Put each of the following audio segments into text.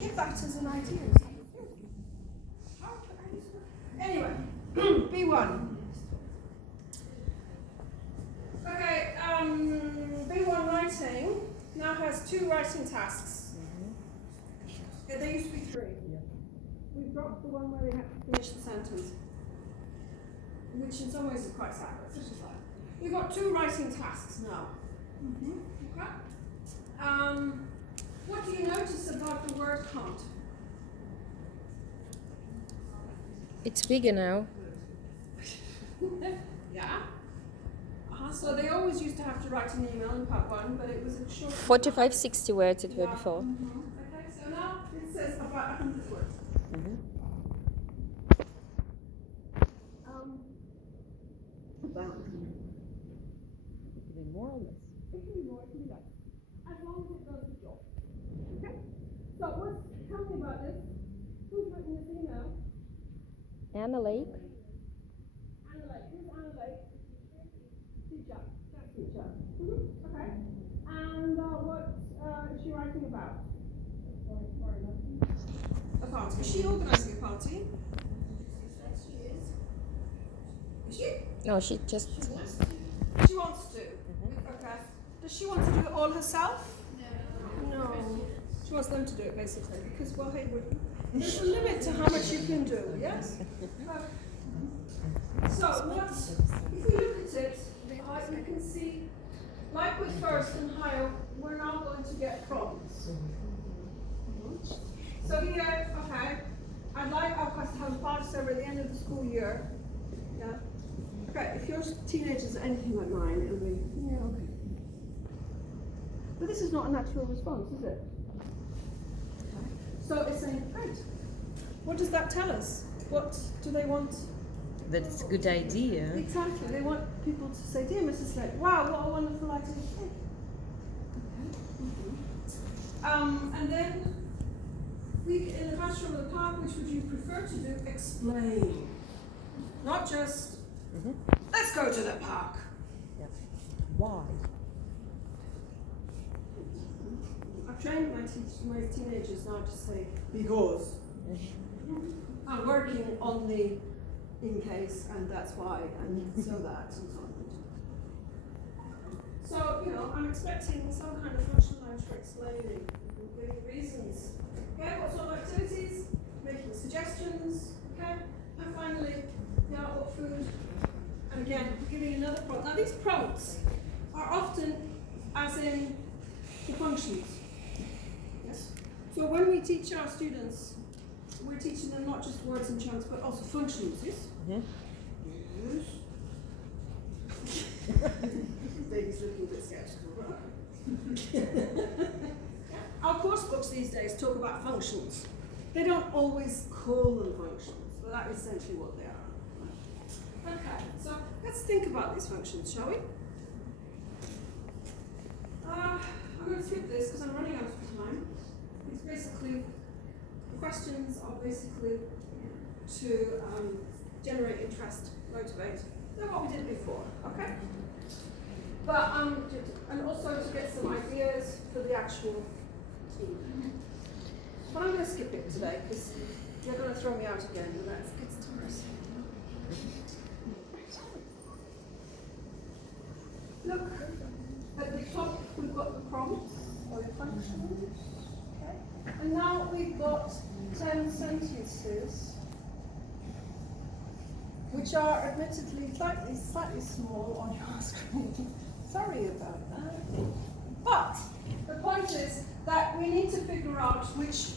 Give that as an idea. Anyway, B1. Okay, B1 writing now has 2 writing tasks. Yeah, there used to be 3. We've dropped the one where they have to finish the sentence, which in some ways is quite sad. But it's just like you've got 2 writing tasks now. Okay. What do you notice about the word can't? It's bigger now. Yeah. So they always used to have to write an email in part 1, but it was a short. 45, 60 words it were before. Okay, so now it says about 100 words. About even more or less. It can be more, it can be less. As long as it does the job. Okay? So tell me about this. Who's written this email? Anna Lake. Anna Lake. Who's Anna Lake? Teacher. That's teacher. Okay. And what is she writing about? A party. Is she organising a party? Yes, she is. Is she? No, she just. She wants to. Okay. Does she want to do it all herself? No. She wants them to do it basically because, well, hey, there's a limit to how much you can do, yes? So, if we look at it, you can see, like with first and higher, we're now going to get prompts. So here, okay, I'd like our class to have a party over at the end of the school year. Yeah. Okay, if your teenagers are anything like mine, it'll be, yeah, okay. But this is not a natural response, is it? Okay. So it's saying, great. What does that tell us? What do they want? That it's a good idea. Exactly. They want people to say, dear Mrs. Slate, wow, what a wonderful idea. Okay. And then, in the classroom or the park, which would you prefer to do? Explain. Not just, let's go to the park. Yep. Why? I've trained my teenagers now to say, because. I'm working on the in case, and that's why, and so that, and so on. So, I'm expecting some kind of functional line for explaining, giving reasons. Okay, what sort of activities? Making suggestions, okay? And finally, what food? And again, giving another prompt. Now, these prompts are often as in the functions. Yes? So when we teach our students, we're teaching them not just words and chunks, but also functions, yes? Yes. Baby's looking a bit skeptical. Our course books these days talk about functions. They don't always call them functions, but that is essentially what they are. Okay, so let's think about these functions, shall we? I'm going to skip this because I'm running out of time. It's basically, the questions are basically to generate interest, motivate. They're what we did before, okay? But, and also to get some ideas for the actual team. But I'm going to skip it today because you're going to throw me out again and that's worse. Look, at the top we've got the prompts or the functions. Okay? And now we've got 10 sentences, which are admittedly slightly small on your screen. Sorry about that. But the point is that we need to figure out which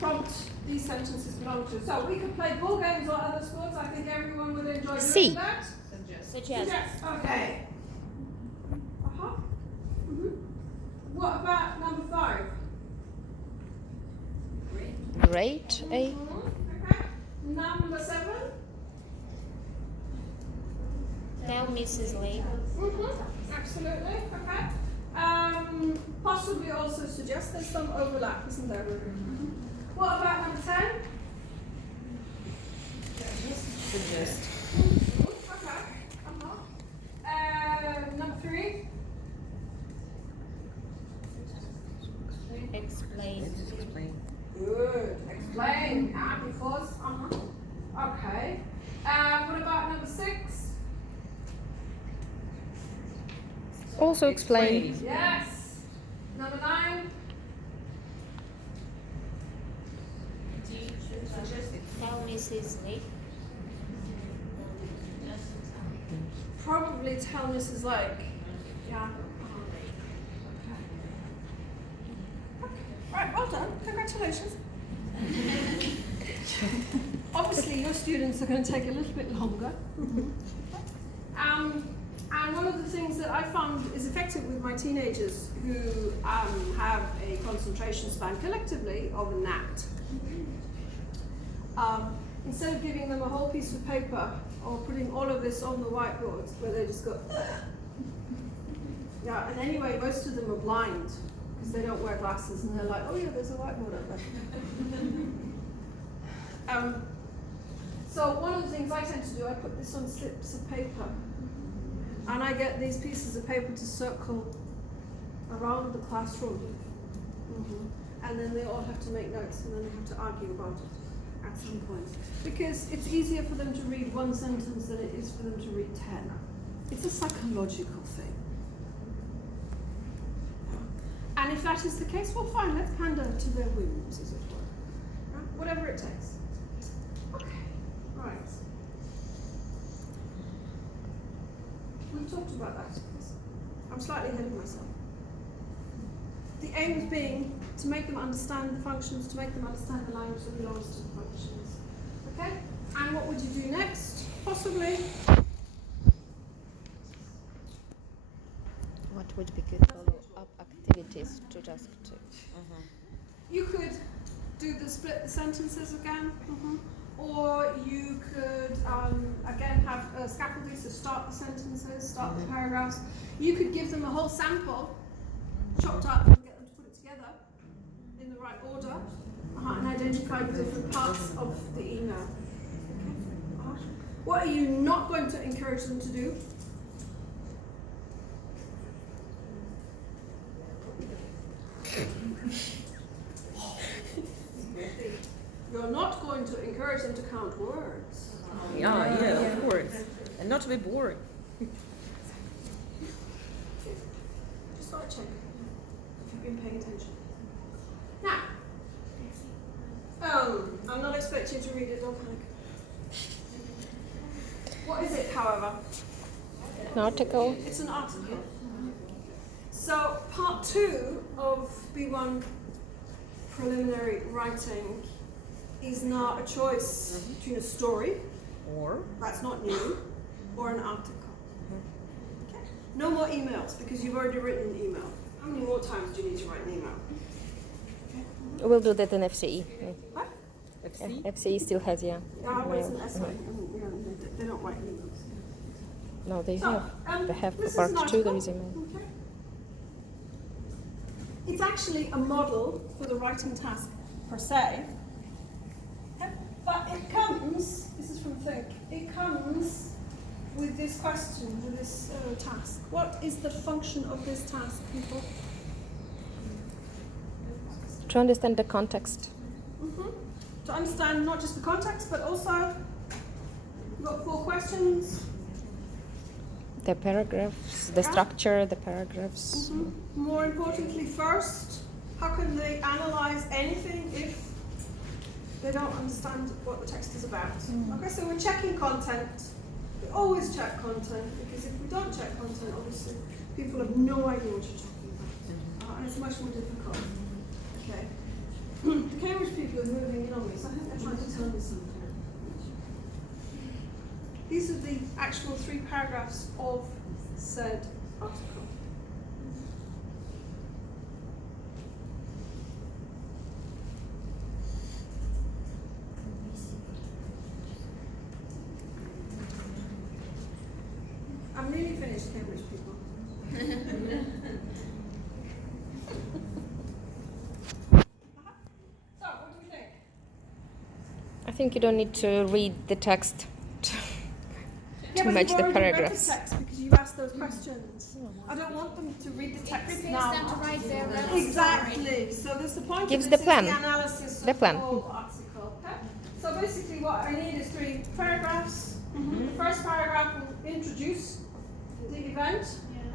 prompt these sentences belong to. So we could play ball games or other sports. I think everyone would enjoy doing that. Suggest. Okay. What about number 5? Great. Okay. Number 7? Tell Mrs. Lake. Absolutely. Okay. Possibly also suggest there's some overlap, isn't there? What about number 10? Suggest. Okay. Number 3? Explain. Explain. Just explain. Good. Explain. Because. Okay. What about number 6? Also explain. Yes. Number 9. Tell Mrs. Lake. Probably tell Mrs. Lake. Yeah. Okay. Right, well done. Congratulations. Obviously, your students are going to take a little bit longer. And one of the things that I found is effective with my teenagers who have a concentration span collectively of a gnat. Instead of giving them a whole piece of paper or putting all of this on the whiteboard where they just go, yeah, and anyway, most of them are blind because they don't wear glasses and they're like, oh yeah, there's a whiteboard up there. So one of the things I tend to do, I put this on slips of paper and I get these pieces of paper to circle around the classroom. And then they all have to make notes and then they have to argue about it at some point. Because it's easier for them to read one sentence than it is for them to read 10. It's a psychological thing. And if that is the case, well fine, let's pander to their whims, as it were. Whatever it takes. Okay, right. We've talked about that. I'm slightly ahead of myself. The aim being to make them understand the functions, to make them understand the language that belongs to the functions. Okay? And what would you do next? Possibly. What would be good follow-up activities to task 2? You could do the split the sentences again. Or you could, again, have scaffolding, so start the sentences, start the paragraphs. You could give them a whole sample, chopped up, and get them to put it together in the right order, and identify the different parts of the email. Okay. What are you not going to encourage them to do? You're not going to encourage them to count words. Yeah, of course. And not to be boring. Just thought I'd check if you've been paying attention. Now, I'm not expecting you to read it, don't panic. What is it, however? An article. It's an article. So, part 2 of B1 preliminary writing is now a choice between a story, Or? that's not new, or an article. Okay. No more emails because you've already written an email. How many more times do you need to write an email? Okay. We'll do that in FCE. What? FC? FCE still has, yeah. Yeah, it's an mail. essay. They don't write emails. No, they So, have. They have this for is an part 2 there article. is email. Okay. It's actually a model for the writing task per se. Okay. But it comes, this is from Think, it comes with this question, with this task. What is the function of this task, people? To understand the context. To understand not just the context, but also, you've got 4 questions. The paragraphs, the Yeah. structure, the paragraphs. More importantly, first, how can they analyze anything if they don't understand what the text is about? Okay, so we're checking content. We always check content because if we don't check content, obviously people have no idea what you're talking about, and it's much more difficult. Okay, the Cambridge people are moving in on me, so I think they're trying to tell me something. These are the actual 3 paragraphs of said article. I'm nearly finished, Cambridge people. So, what do we think? I think you don't need to read the text to Yeah, but match you've the already read paragraphs. the text because you've asked ask those questions. I don't want them to read the It text prepares now. them to write their own story. Exactly. So there's the point Gives of the this plan. is the analysis of The plan. whole article. Okay? So basically what I need is 3 paragraphs. The first paragraph will introduce the event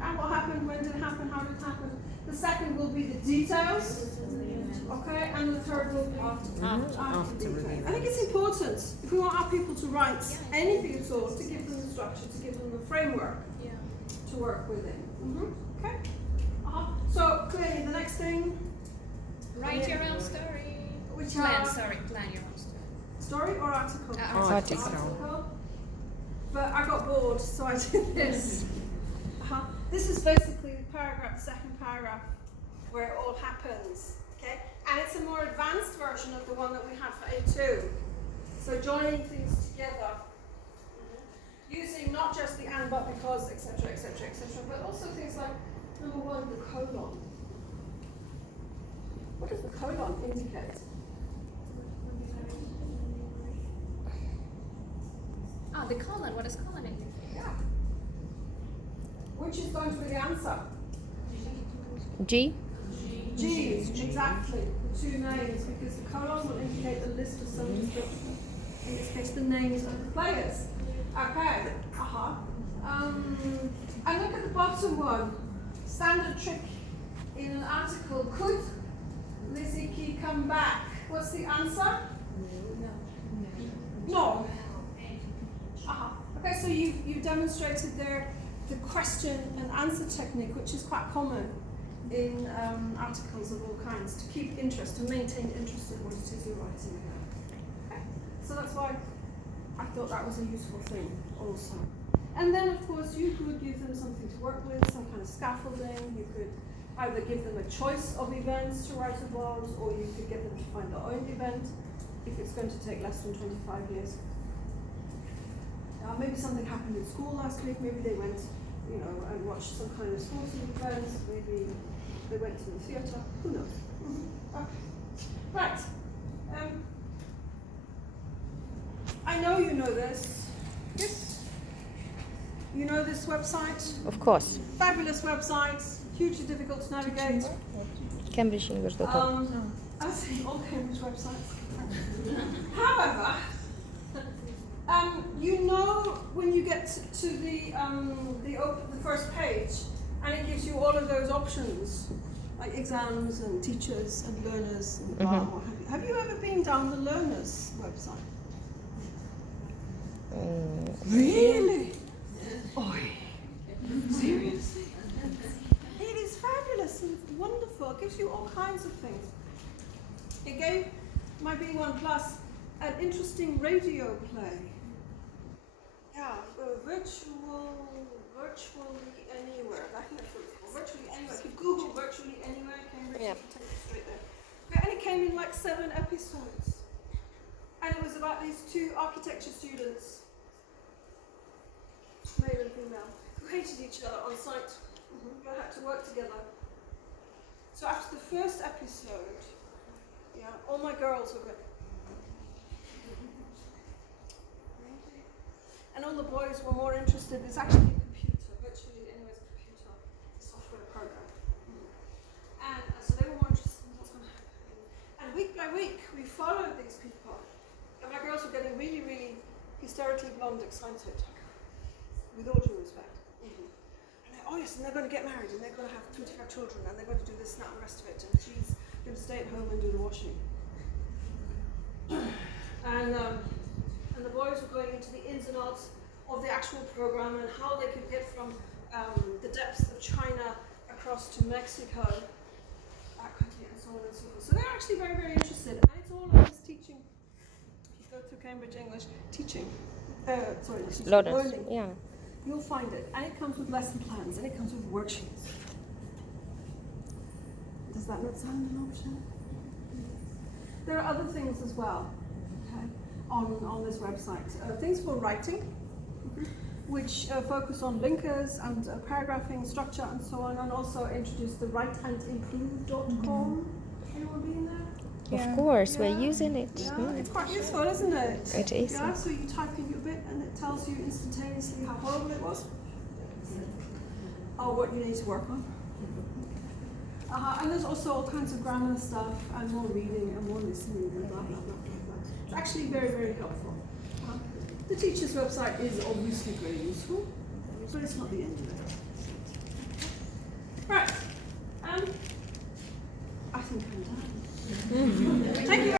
and what happened, when did it happen, how did it happen. The second will be the details. Okay, and the third will be after the event. I think it's important if we want our people to write anything at all to give them the structure, to give them the framework to work within. Okay. So clearly the next thing. Write your own story. Which Plan are your own story. story or article? Article. Article. But I got bored, so I did this. This is basically the paragraph, the second paragraph, where it all happens. Okay, and it's a more advanced version of the one that we had for A2. So joining things together, using not just the and, but, because, etc., etc., etc., but also things like number 1, the colon. What does the colon indicate? Ah, the colon. What is colon in? Yeah. Which is going to be the answer? G. G, exactly. The 2 names, because the colon will indicate a list of some description. In this case, the names of the players. Okay. And look at the bottom one. Standard trick in an article. Could Lizzie Key come back? What's the answer? No. Okay, so you've demonstrated there the question and answer technique, which is quite common in articles of all kinds, to keep interest, to maintain interest in what it is you're writing about. Okay. So that's why I thought that was a useful thing also. And then of course you could give them something to work with, some kind of scaffolding. You could either give them a choice of events to write about, or you could get them to find their own event if it's going to take less than 25 years. Maybe something happened in school last week, maybe they went and watched some kind of sporting event, maybe they went to the theatre, who knows? Okay. Right. I know you know this. Yes? You know this website? Of course. Fabulous website, hugely difficult to navigate. CambridgeEnglish.org. I think all Cambridge websites. However, you know when you get to the first page, and it gives you all of those options, like exams and teachers and learners and blah, what have you. Have you ever been down the learners website? Really? Oi. Seriously? It is fabulous and wonderful. It gives you all kinds of things. It gave my B1 Plus an interesting radio play. Yeah, virtually anywhere. I think that's what it's called. Virtually anywhere. If you Google virtually anywhere, Cambridge, Yeah. it'll take you straight there. Yeah, and it came in like 7 episodes. And it was about these 2 architecture students, male and female, who hated each other on site. They had to work together. So after the first episode, all my girls were good. And all the boys were more interested. It's actually a computer, virtually anyways, a computer software program. And so they were more interested in what's going to happen. And week by week, we followed these people. And my girls were getting really, really hysterically blonde excited, with all due respect. And they, and they're going to get married, and they're going to have 25 children, and they're going to do this and that and the rest of it, and she's going to stay at home and do the washing. And the boys were going into the ins and outs of the actual program and how they could get from the depths of China across to Mexico, that country, and so on and so forth. So they're actually very, very interested, and it's all of this teaching. If you go through Cambridge English, teaching, learning, Yeah. you'll find it, and it comes with lesson plans, and it comes with worksheets. Does that not sound an option? There are other things as well, okay, on this website. Things for writing, which focus on linkers and paragraphing structure and so on, and also introduce the writeandimprove.com. Anyone been there? Of course, Yeah. we're using it. Yeah, it's quite useful, isn't it? It is. Yeah, so you type in your bit and it tells you instantaneously how horrible it was. are what you need to work on. And there's also all kinds of grammar stuff and more reading and more listening and blah, blah, blah, blah, blah. It's actually very, very helpful. The teacher's website is obviously very useful, but it's not the end of it. Right. I think I'm done. Thank you.